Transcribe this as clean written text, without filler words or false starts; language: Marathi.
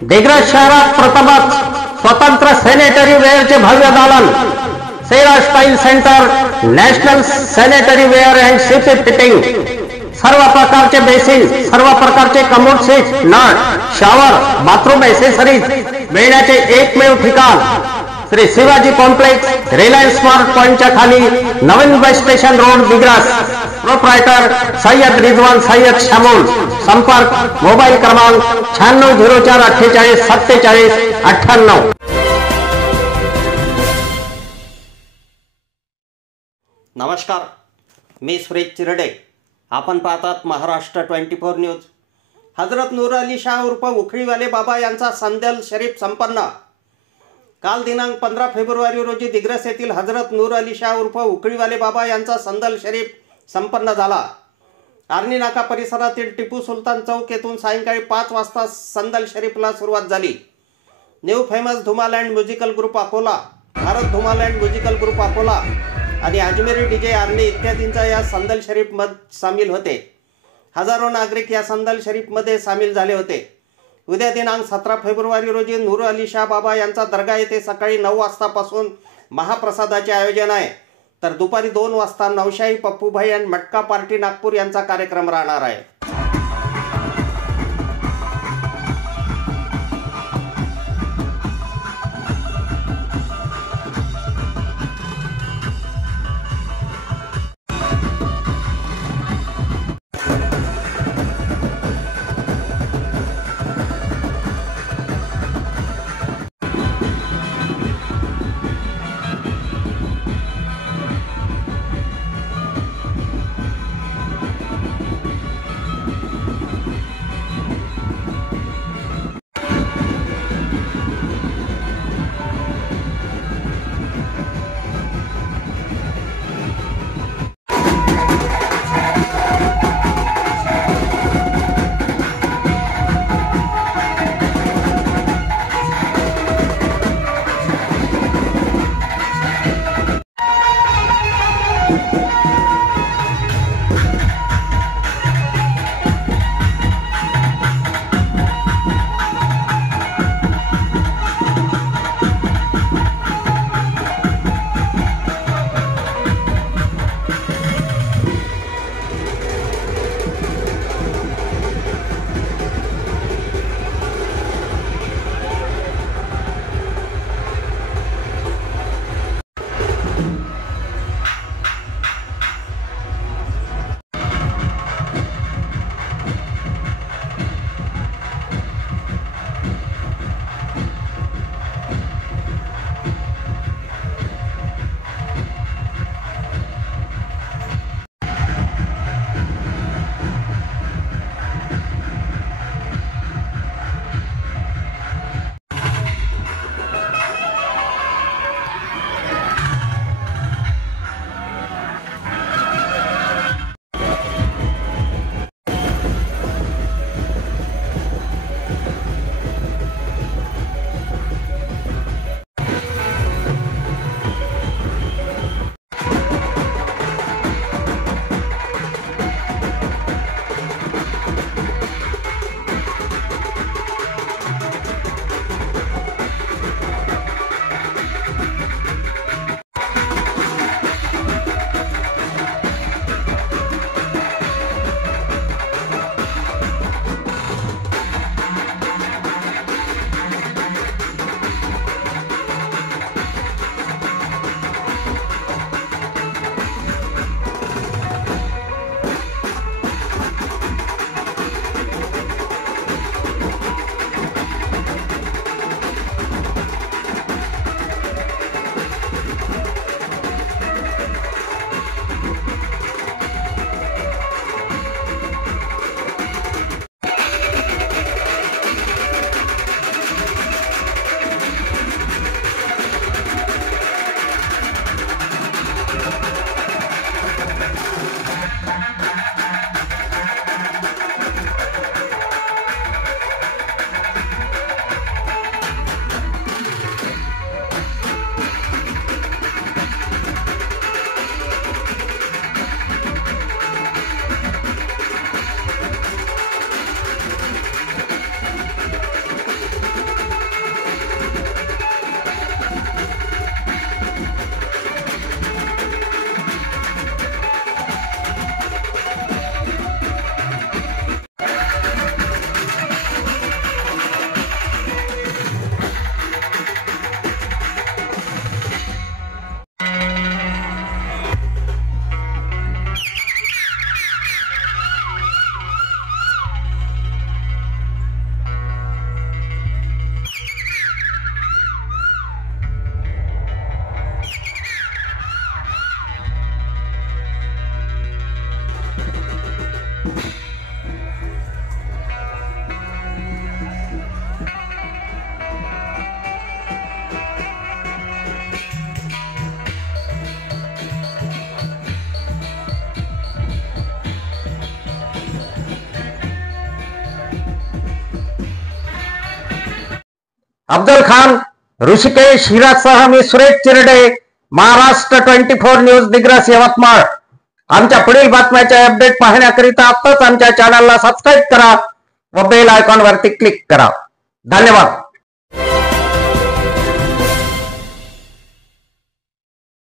दिग्रस शहरात प्रथमच स्वतंत्र सॅनिटरी वेअरचे भव्य दालन, Cera style centre, national sanitary ware and CP fitting, सर्व प्रकारचे बेसिन, सर्व प्रकारचे कमोड सीट, नळ, शॉवर, बाथरूम एसेसरीज मिळण्याचे एकमेव ठिकाण Shri Shivaji complex, Reliance smart पॉइंटच्या खाली, नवीन bus station road, Digras. Proprietor Sayyad Rizwan Sayyad Shamol. संपर्क मोबाईल क्रमांक 9604484798. नमस्कार, मी सुरेश चिरडे. आपण पाहतात महाराष्ट्र 24 न्यूज. हजरत नूर अली शाह उर्फ उखळीवाले बाबा यांचा संदल शरीफ संपन्न. काल दिनांक 15 फेब्रुवारी रोजी दिग्रस येथील हजरत नूर अली शाह उर्फ उखळीवाले बाबा यांचा संदल शरीफ संपन्न झाला. आर्नी नाका परिसरातील टिपू सुलतान चौक येथून सायंकाळी 5 वाजता संदल शरीफला सुरुवात झाली. New famous Dhumaland musical group Akola, Bharat Dhumaland musical group Akola आणि अजमेरी डीजे आर्नी इत्यादींचा या संदल शरीफमध्ये सामील होते. हजारो नागरिक या संदल शरीफमध्ये सामील झाले होते. उद्या दिनांक 17 फेब्रुवारी रोजी नूर अली शाह बाबा यांचा दर्गा येथे सकाळी 9 वाजतापासून महाप्रसादाचे आयोजन आहे. तर दुपारी 2 वाजता नवशाही पप्पूभाई आणि मटका पार्टी नागपूर यांचा कार्यक्रम राहणार आहे. अफजल खान, ऋषिकेश हिरासह मी सुरेश चिरडे, महाराष्ट्र 24 न्यूज दिग्रस यवतमाळ. आमच्या पुढील बातम्याचे अपडेट पाहण्याकरिता आताच आमच्या चॅनलला सबस्क्राईब करा व बेल आयकॉन वरती क्लिक करा. धन्यवाद.